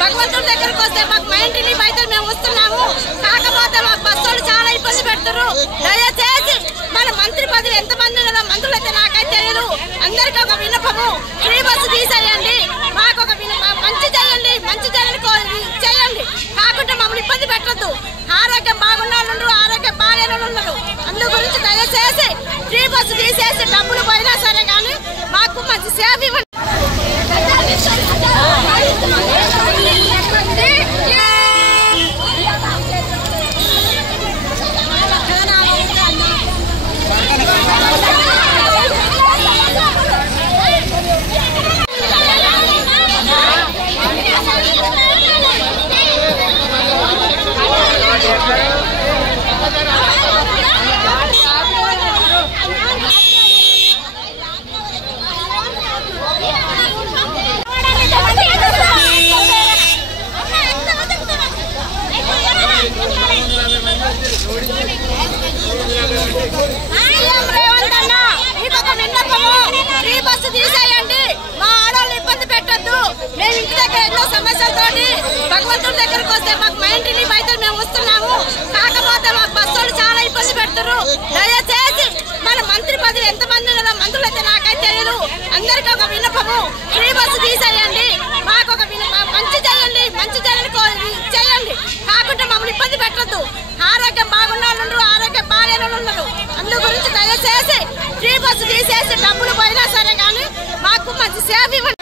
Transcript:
భగవంతుడి దగ్గరకు వస్తే మాకు మైండ్ రిలీఫ్ అయితే మేము వస్తున్నాము. కాకపోతే మాకు బస్సులు చాలా ఇబ్బంది పెడతారు. దయచేసి మన మంత్రి పదవి ఎంతమంది ఉన్నారో మంత్రులు అయితే నాకైతే తెలియదు. అందరికీ ఒక విన్నపము, ఫ్రీ బస్సు తీసేయండి, మాకు ఒక మంచి చేయండి, మంచి చేయండి. కాకుండా మమ్మల్ని ఇబ్బంది పెట్టద్దు. ఆరోగ్యం బాగున్న వాళ్ళు ఉన్నారు, ఆరోగ్యం బాగాలేని వాళ్ళు ఉన్నారు. అందు గురించి దయచేసి ఫ్రీ బస్సు తీసేసి డబ్బులు పోయినా సరే కానీ మాకు మంచి సేవ ఇవ్వండి. ఫ్రీ బస్సు తీసేయండి, మా ఆడవాళ్ళు ఇబ్బంది పెట్టద్దు. మేము ఇంటి దగ్గర ఎన్నో సమస్యలతోటి భగవంతుడి దగ్గరకు వస్తే మాకు మైండ్ రిలీఫ్ అయితే మేము వస్తున్నాము. కాకపోతే మాకు బస్సులు చాలా ఇబ్బంది పెడతారు. దయచేసి మన మంత్రి పదవి ఎంతమంది ఉన్నారో మంత్రులు అయితే నాకైతే తెలియదు. అందరికీ ఒక విన్నపము, ఫ్రీ బస్సు తీసేయండి, మాకు ఒక మంచి చేయండి, మంచి చేయండి. కాకుండా మమ్మల్ని ఇబ్బంది పెట్టద్దు. ఆరోగ్యం బాగున్న వాళ్ళు ఉన్నారు, ఆరోగ్యం బాగాలేని వాళ్ళు ఉన్నారు. అందు గురించి దయచేసి ఫ్రీ బస్సు తీసేసి డబ్బులు పోయినా సరే కానీ మాకు మంచి సేవ ఇవ్వండి.